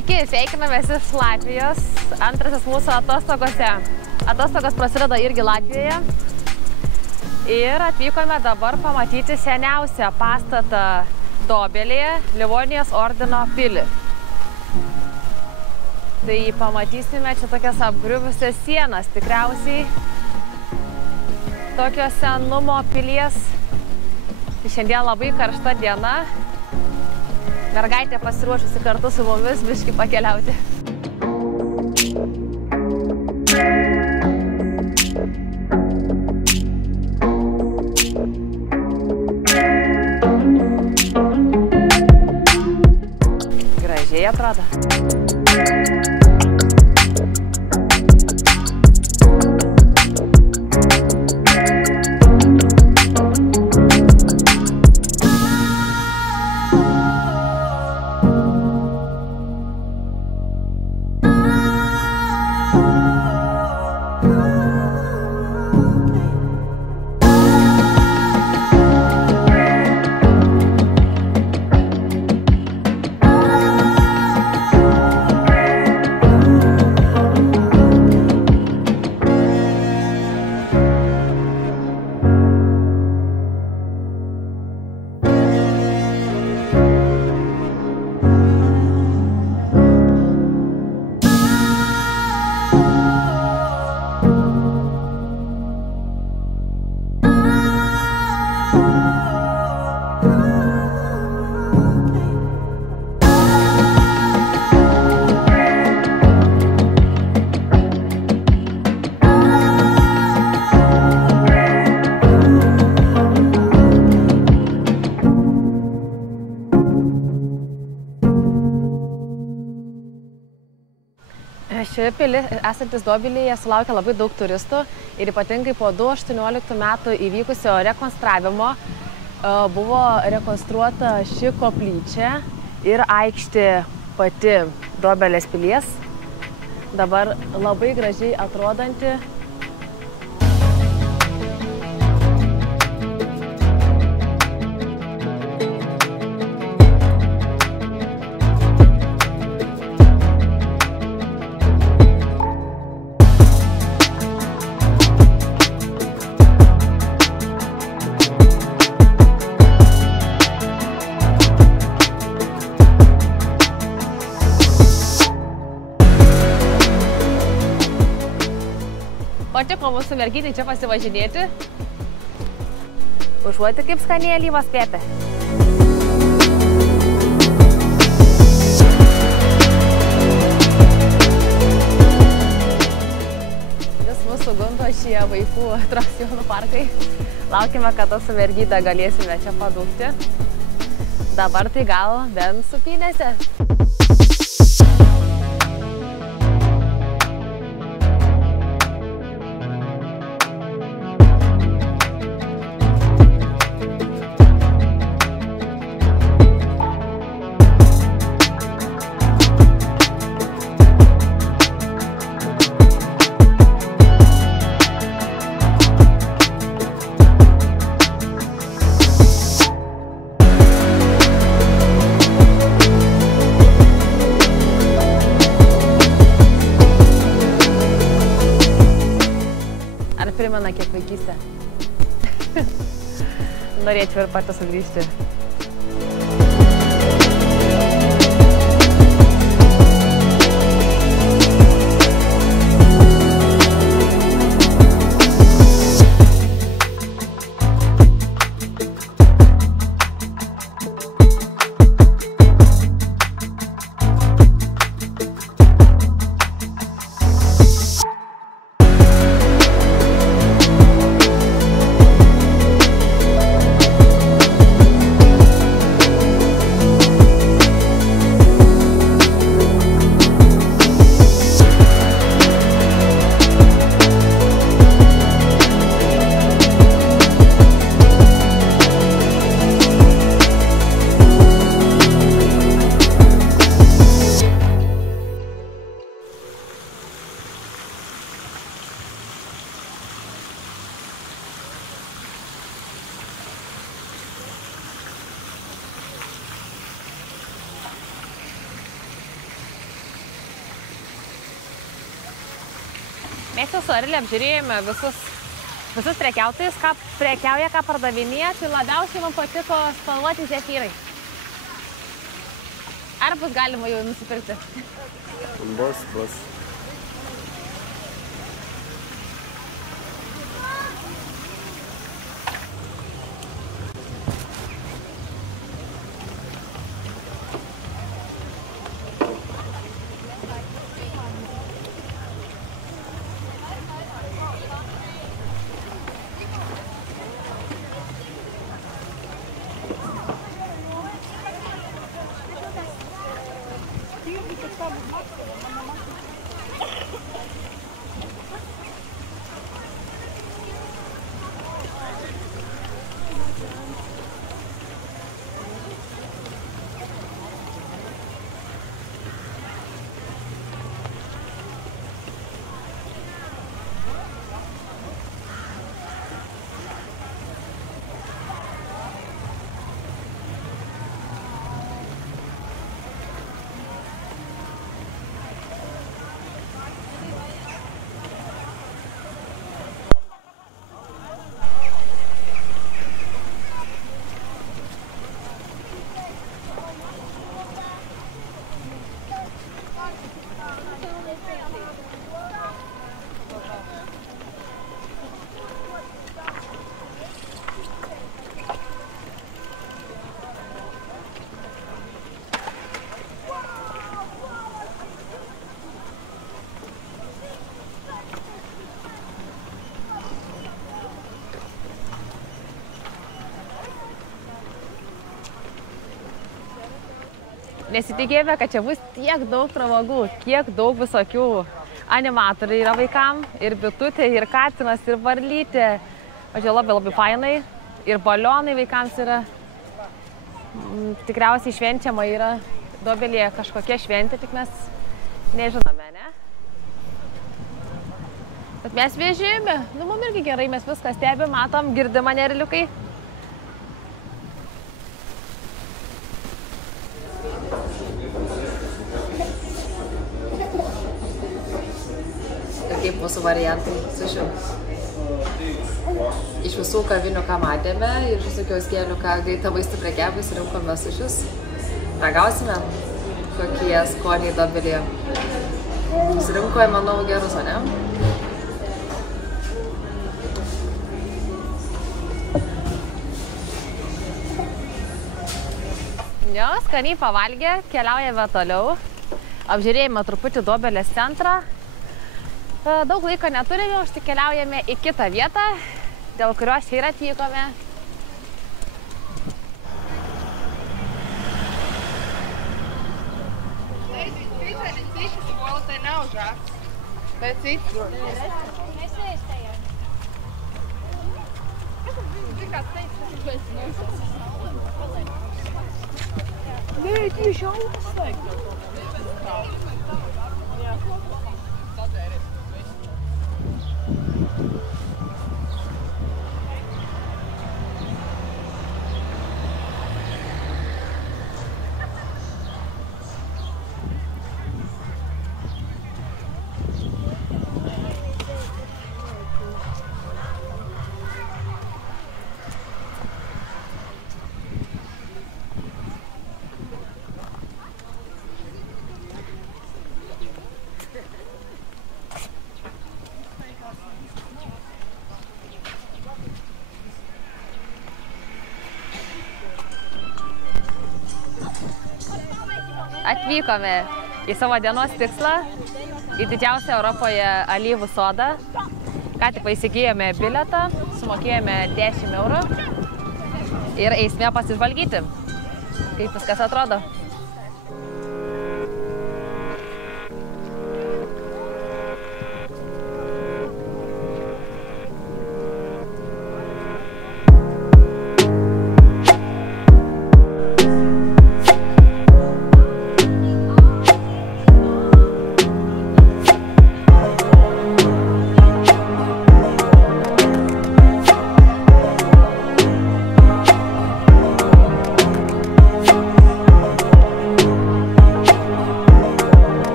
Sveiki, sveikinamės iš Latvijos. Antrasis mūsų atostogose. Atostogos prasideda irgi Latvijoje. Ir atvykome dabar pamatyti seniausią pastatą Dobelėje, Livonijos ordino pilį. Tai pamatysime čia tokias apgriuvusias sienas, tikriausiai tokio senumo pilies. Šiandien labai karšta diena. Mergaitė pasiruošusi kartu su mumis biškį pakeliauti. Gražiai atrodo. Ši pilis, esantis Dobelėje, sulaukia labai daug turistų ir ypatingai po 2018 metų įvykusio rekonstravimo buvo rekonstruota ši koplyčia ir aikštė pati Dobelės pilies. Dabar labai gražiai atrodanti. Patiko mūsų merginai čia pasivažinėti. Užuoti kaip skaniai alyvos kvepia. Vis mūsų gundo šie vaikų atrakcionų parkai. Laukime, kada su mergyte galėsime čia padūkti. Dabar tai gal bent supynėse. Primena kiek vaikystę. Norėčiau ir pati sugrįžti. Mes jau su Arilė apžiūrėjome visus prekiautojus, ką prekiauja, ką pardavinėja, tai labiausiai man patiko spalvoti zefyrai. Ar bus galima jau nusipirkti? Bus. Nesitikėjome, kad čia bus tiek daug pramogų, kiek daug visokių animatorių yra vaikam, ir bitutė, ir katinas, ir varlytė. Važiuoju labai fainai, ir balionai vaikams yra. Tikriausiai švenčiama yra Doobelėje kažkokia šventė, tik mes nežinome, ne? Bet mes vežėjome, mums irgi gerai, mes viską stebim, matom, girdim mane Ariliukai. Kaip mūsų variantai su šiuo. Iš visų kavinių, ką matėme, ir iš visokių skėlių, ką greitą vaistų prekiavus, rinkome su šius. Ragausime, kokie skoniai Doobelėje. Surinkoje, manau, gerus, o ne? Jo, skaniai pavalgė, keliaujame toliau. Apžiūrėjome truputį Doobelės centrą. Daug laiko neturime, užsikeliaujame į kitą vietą, dėl kurios čia ir atvykome. Atvykome į savo dienos tikslą, į didžiausią Europoje alyvų sodą. Ką tik įsigijome bilietą, sumokėjome 10 eurų ir eisime pasižvalgyti, kaip viskas atrodo.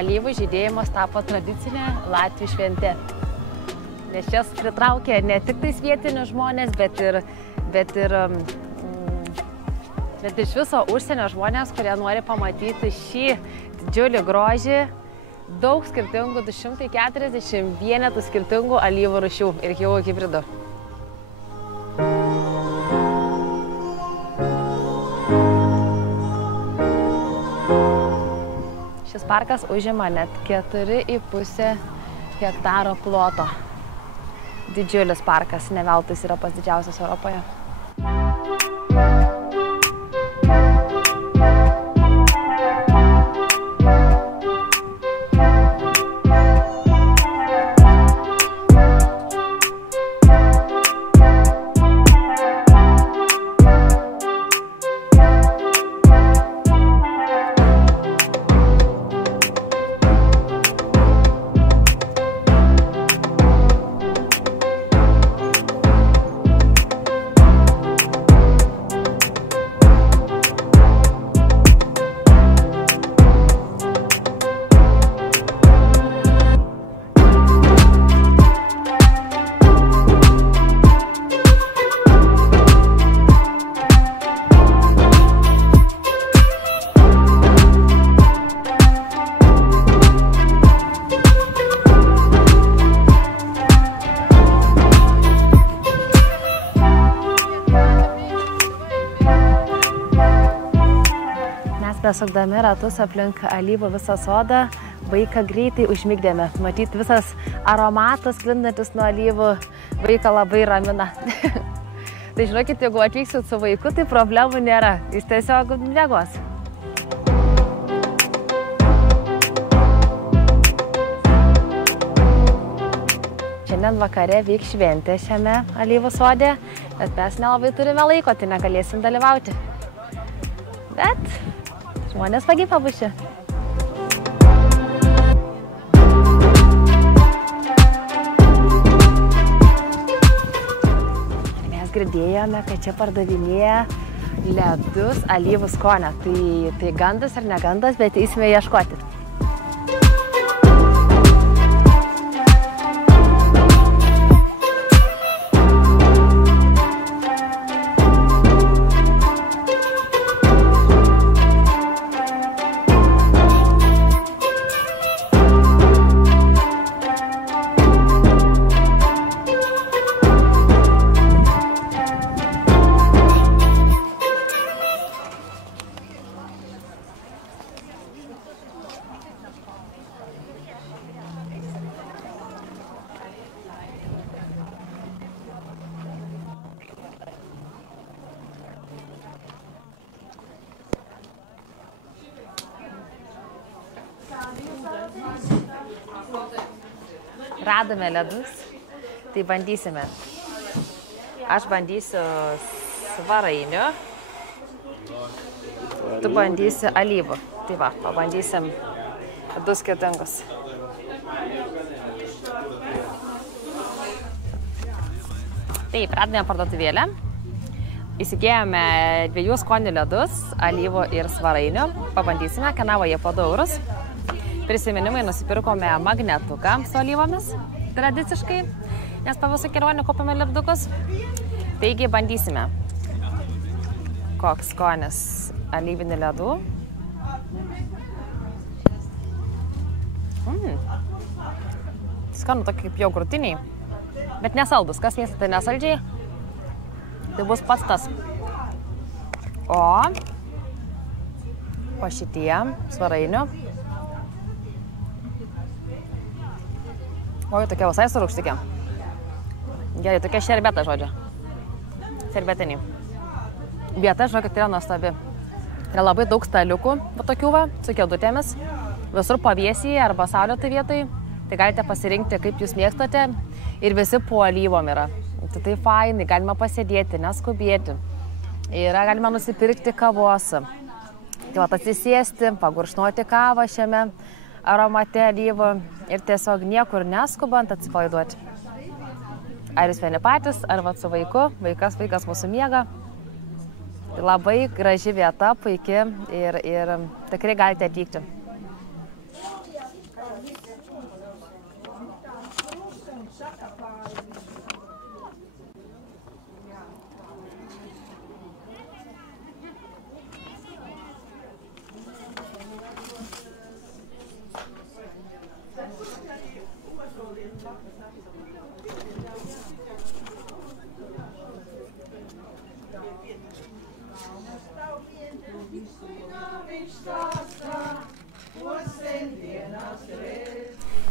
alyvų žydėjimas tapo tradicinė Latvių šventė. Nes čia pritraukė ne tik tais vietinius žmonės, bet ir iš viso užsienio žmonės, kurie nori pamatyti šį didžiulį grožį, daug skirtingų, 240 vienetų skirtingų alyvų rūšių ir kiaulių hibridų. Šis parkas užima net 4,5 hektaro ploto. Didžiulis parkas, ne veltui yra pats didžiausias Europoje. Besukdami ratus aplink alyvų visą sodą, vaiką greitai užmigdėme. Matyt, visas aromatas sklindantis nuo alyvų vaiką labai ramina. Tai žinokit, jeigu atvyksit su vaiku, tai problemų nėra. Jis tiesiog miegos. Šiandien vakare vyks šventė šiame alyvų sode, bet mes nelabai turime laiko, tai negalėsim dalyvauti. Bet žmonės smagiai pabušė. Mes girdėjome, kad čia pardavinėja ledus alyvų skonio. Tai gandas ar negandas, bet eisime ieškoti. Radome ledus, tai bandysime. Aš bandysiu svarainių, tu bandysi alyvų. Tai va, pabandysim du skirtingus. Taip, radome parduotuvėlę. Įsigėjome 2 skonių ledus, alyvų ir svarainių. Pabandysime, kainavo jie po 2 eurus. Prisiminimai nusipirkome magnetuką su alyvomis, tradiciškai, nes po visų kelionių kopėme lipdukus. Taigi bandysime. Koks skonis alyvinių ledų. Skanu tokie kaip jogurtiniai, bet nesaldus. Kas mėgstate nesaldžiai, tai bus pats tas. O šitie svarainių. Oi, tokia visai surūkštikė. Gerai, tokia šerbeta, žodžiu. Šerbetiniai. Vieta, žinokit, yra nuostabi. Yra labai daug staliukų, tokių va, su kėdutėmis. Visur pavėsyje arba saulėtai vietoj. Tai galite pasirinkti, kaip jūs mėgstate. Ir visi po alyvom yra. Tai fainai, galima pasėdėti, neskubėti. Yra galima nusipirkti kavos. Tai va, atsisėsti, pagurkšnoti kavą šiame aromate alyvų ir tiesiog niekur neskubant atsipalaiduoti. Ar jūs vieni patys, ar va su vaiku, vaikas mūsų miega. Tai labai graži vieta, puiki ir tikrai galite atvykti.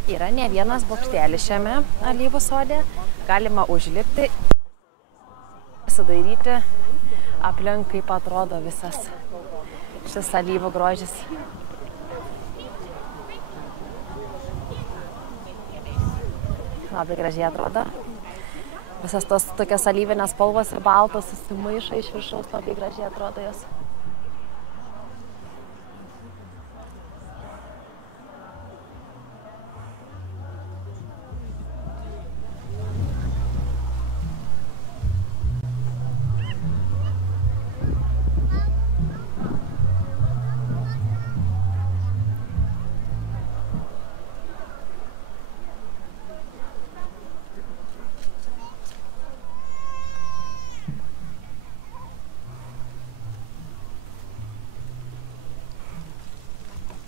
Yra ne vienas bokštelis šiame alyvų sode. Galima užlipti, pasidairyti aplink, kaip atrodo visas šis alyvų grožis. Labai gražiai atrodo. Visas tos tokios alyvinės spalvos ir baltos susimaišo iš viršaus, labai gražiai atrodo jos.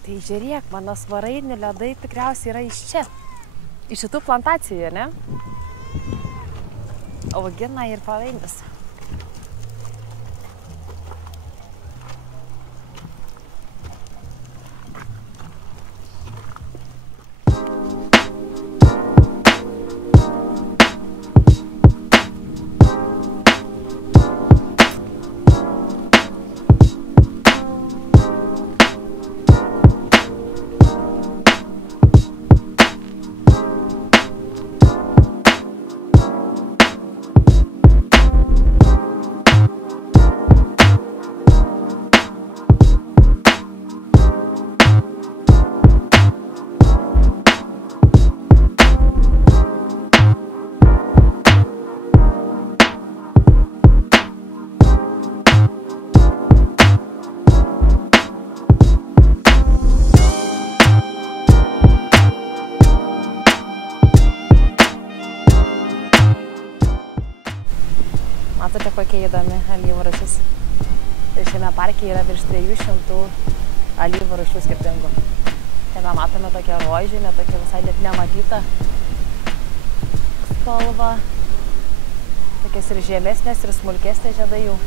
Tai žiūrėk, mano svarainių ledai tikriausiai yra iš čia. Iš šitų plantacijų, ne? Augina ir pavainius. Matote, kokia įdomi alyvų rūšis. Ir šiame parke yra virš 300 alyvų rūšių skirtingų. Ten matome tokią rožinę, tokią visai net nematytą spalvą. Tokias ir žemesnės, ir smulkesnės žiedai jų.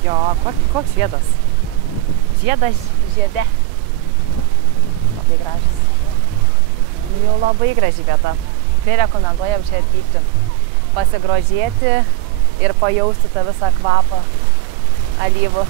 Jo, koks žiedas? Žiedas žiede. Labai gražus. Jau labai graži vieta. Tai rekomenduojam čia atvykti. Pasigrožėti ir pajausti tą visą kvapą alyvų.